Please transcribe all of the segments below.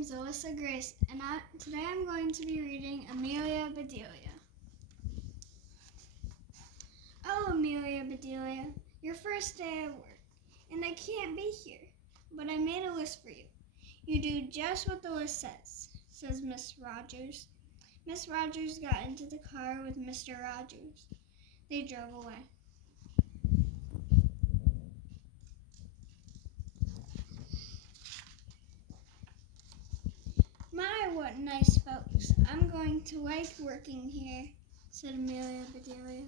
name's Alyssa Grace, and today I'm going to be reading Amelia Bedelia. Oh, Amelia Bedelia, your first day at work, and I can't be here, but I made a list for you. You do just what the list says Miss Rogers. Miss Rogers got into the car with Mr. Rogers. They drove away. My, what nice folks. I'm going to like working here, said Amelia Bedelia.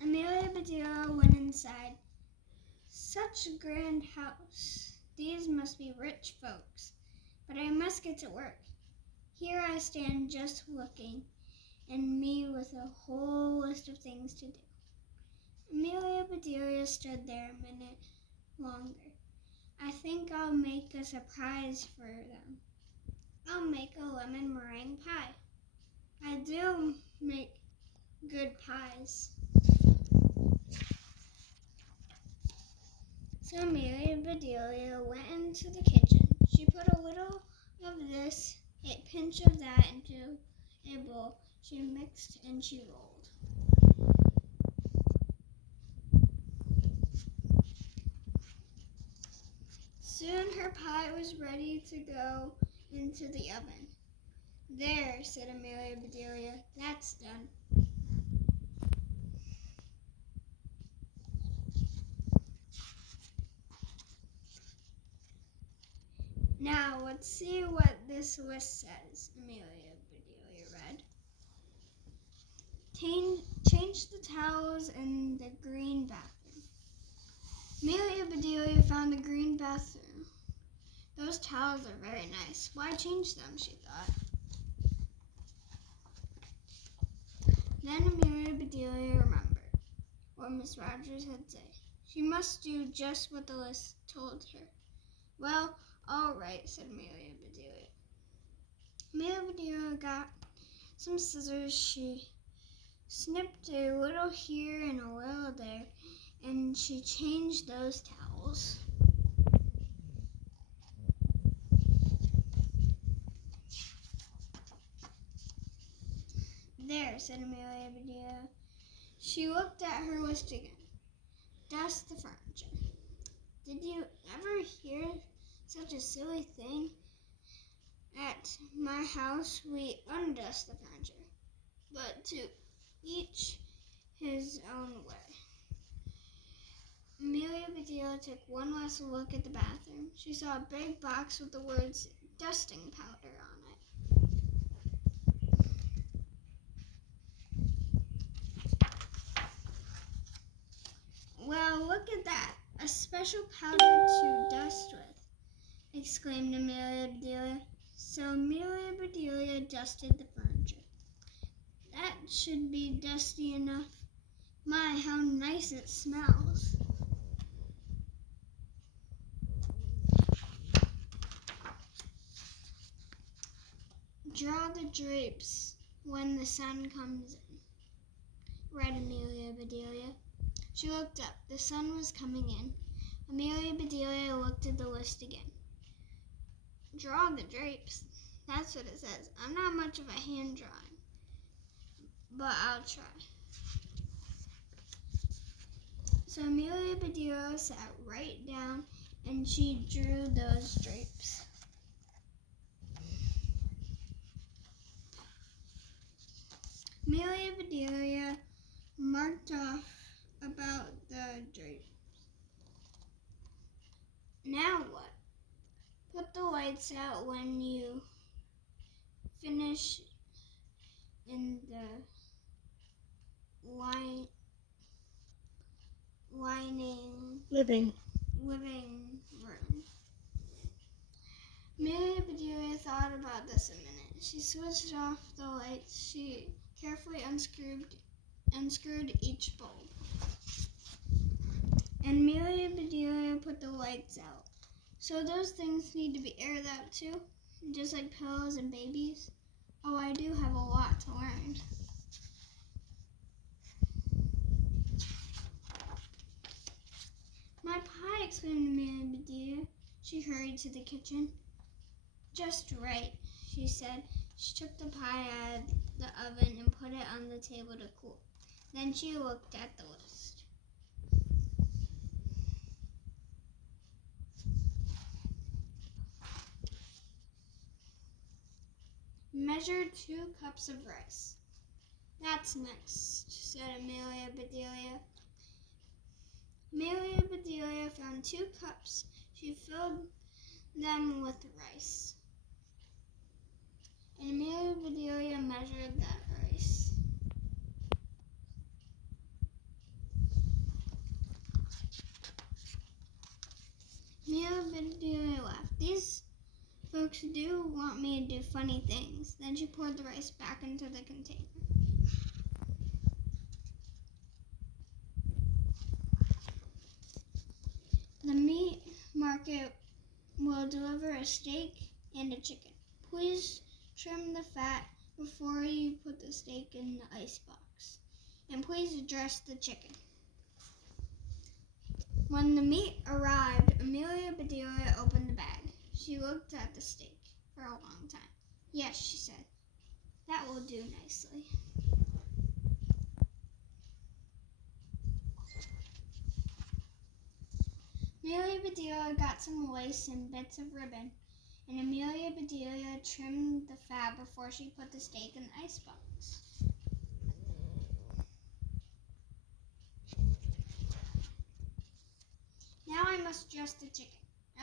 Amelia Bedelia went inside. Such a grand house. These must be rich folks. But I must get to work. Here I stand just looking, and me with a whole list of things to do. Amelia Bedelia stood there a minute longer. I think I'll make a surprise for them. I'll make a lemon meringue pie. I do make good pies. So Amelia Bedelia went into the kitchen. She put a little of this, a pinch of that into a bowl. She mixed and she rolled. Soon her pie was ready to go into the oven. There, said Amelia Bedelia, that's done. Now, let's see what this list says, Amelia Bedelia read. Change the towels in the green bathroom. Amelia Bedelia found the green bathroom. Those towels are very nice. Why change them, she thought. Then Amelia Bedelia remembered what Miss Rogers had said. She must do just what the list told her. Well, all right, said Amelia Bedelia. Amelia Bedelia got some scissors. She snipped a little here and a little there, and she changed those towels. There, said Amelia Bedelia. She looked at her list again. Dust the furniture. Did you ever hear such a silly thing? At my house, we undust the furniture, but to each his own way. Amelia Bedelia took one last look at the bathroom. She saw a big box with the words dusting powder on it. Well, look at that. A special powder to dust with, exclaimed Amelia Bedelia. So Amelia Bedelia dusted the furniture. That should be dusty enough. My, how nice it smells. Draw the drapes when the sun comes in, read Amelia Bedelia. She looked up. The sun was coming in. Amelia Bedelia looked at the list again. Draw the drapes. That's what it says. I'm not much of a hand drawing, but I'll try. So Amelia Bedelia sat right down and she drew those drapes. Amelia Bedelia marked off about the drapes. Now what? Put the lights out when you finish in the Living room. Amelia Bedelia thought about this a minute. She switched off the lights. She carefully unscrewed each bulb. And Amelia Bedelia put the lights out. So those things need to be aired out too, just like pillows and babies. Oh, I do have a lot to learn. exclaimed Amelia Bedelia. She hurried to the kitchen. Just right, she said. She took the pie out of the oven and put it on the table to cool. Then she looked at the list. Measure 2 cups of rice. That's next, said Amelia Bedelia. Amelia Bedelia found 2 cups. She filled them with rice. And Amelia Bedelia measured that rice. Amelia Bedelia laughed. These folks do want me to do funny things. Then she poured the rice back into the container. The meat market will deliver a steak and a chicken. Please trim the fat before you put the steak in the icebox. And please dress the chicken. When the meat arrived, Amelia Bedelia opened the bag. She looked at the steak for a long time. Yes, she said, that will do nicely. Amelia Bedelia got some lace and bits of ribbon, and Amelia Bedelia trimmed the fat before she put the steak in the icebox. Now I must dress the chicken.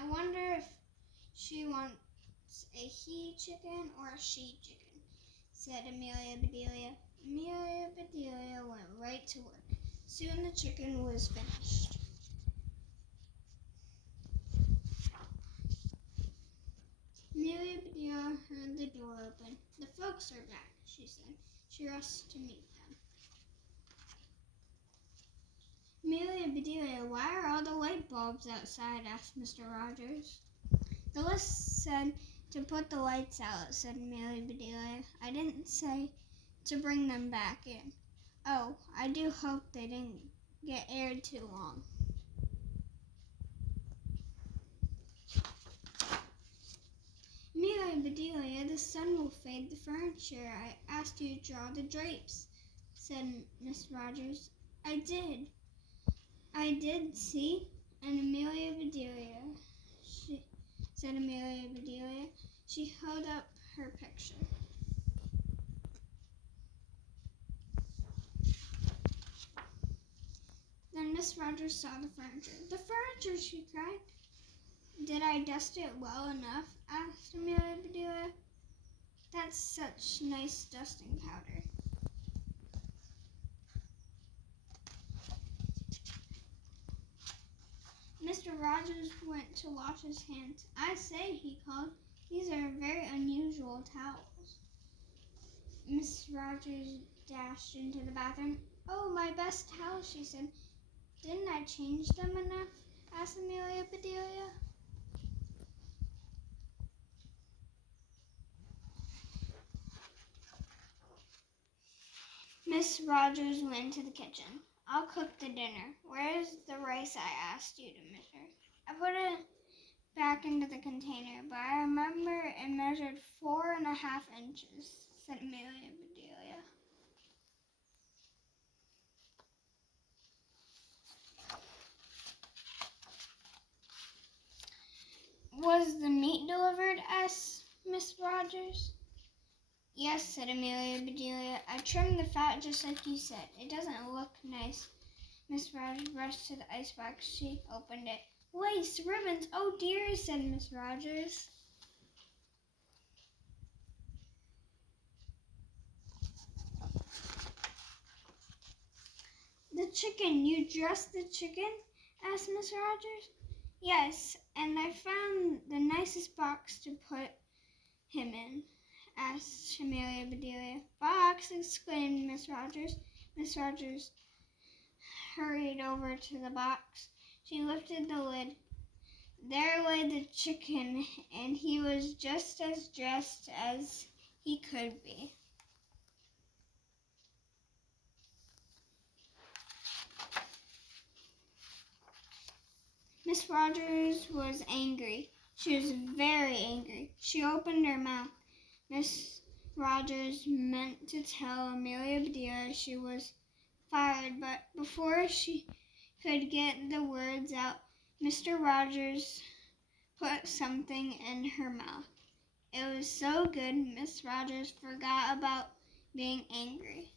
I wonder if she wants a he chicken or a she chicken, said Amelia Bedelia. Amelia Bedelia went right to work. Soon the chicken was finished. Amelia Bedelia heard the door open. The folks are back, she said. She rushed to meet them. Amelia Bedelia, why are all the light bulbs outside? Asked Mr. Rogers. The list said to put the lights out, said Amelia Bedelia. I didn't say to bring them back in. Oh, I do hope they didn't get aired too long. Amelia Bedelia, the sun will fade the furniture. I asked you to draw the drapes, said Miss Rogers. I did, see? And Amelia Bedelia, said Amelia Bedelia. She held up her picture. Then Miss Rogers saw the furniture. The furniture, she cried. Did I dust it well enough? Asked Amelia Bedelia. That's such nice dusting powder. Mr. Rogers went to wash his hands. I say, he called, these are very unusual towels. Miss Rogers dashed into the bathroom. Oh, my best towels, she said. Didn't I change them enough? Asked Amelia Bedelia. Miss Rogers went into the kitchen. I'll cook the dinner. Where's the rice I asked you to measure? I put it back into the container, but I remember it measured 4.5 inches, said Amelia Bedelia. Was the meat delivered? Asked Miss Rogers. Yes, said Amelia Bedelia. I trimmed the fat just like you said. It doesn't look nice. Miss Rogers rushed to the icebox. She opened it. Lace, ribbons, oh dear, said Miss Rogers. The chicken, you dressed the chicken? Asked Miss Rogers. Yes, and I found the nicest box to put him in, asked Amelia Bedelia. Box, exclaimed Miss Rogers. Miss Rogers hurried over to the box. She lifted the lid. There lay the chicken, and he was just as dressed as he could be. Miss Rogers was angry. She was very angry. She opened her mouth. Miss Rogers meant to tell Amelia Bedelia she was fired, but before she could get the words out, Mr. Rogers put something in her mouth. It was so good, Miss Rogers forgot about being angry.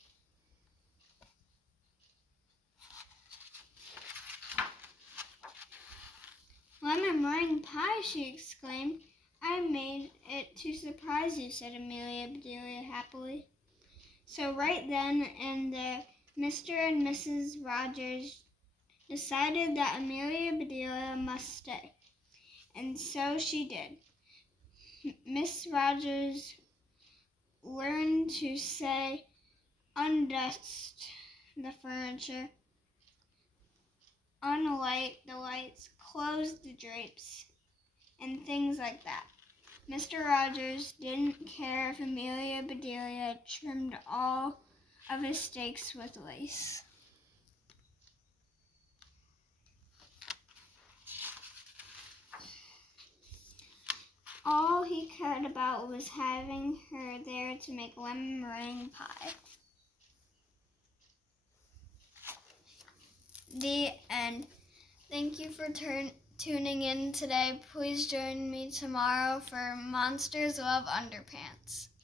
"Lemon meringue pie!" she exclaimed. "I made it to surprise you," said Amelia Bedelia happily. So right then and there, Mr. and Mrs. Rogers decided that Amelia Bedelia must stay. And so she did. Miss Rogers learned to say, "Undust the furniture, unlight the lights, close the drapes," and things like that. Mr. Rogers didn't care if Amelia Bedelia trimmed all of his steaks with lace. All he cared about was having her there to make lemon meringue pie. The end. Thank you for tuning in today. Please join me tomorrow for Monsters Love Underpants.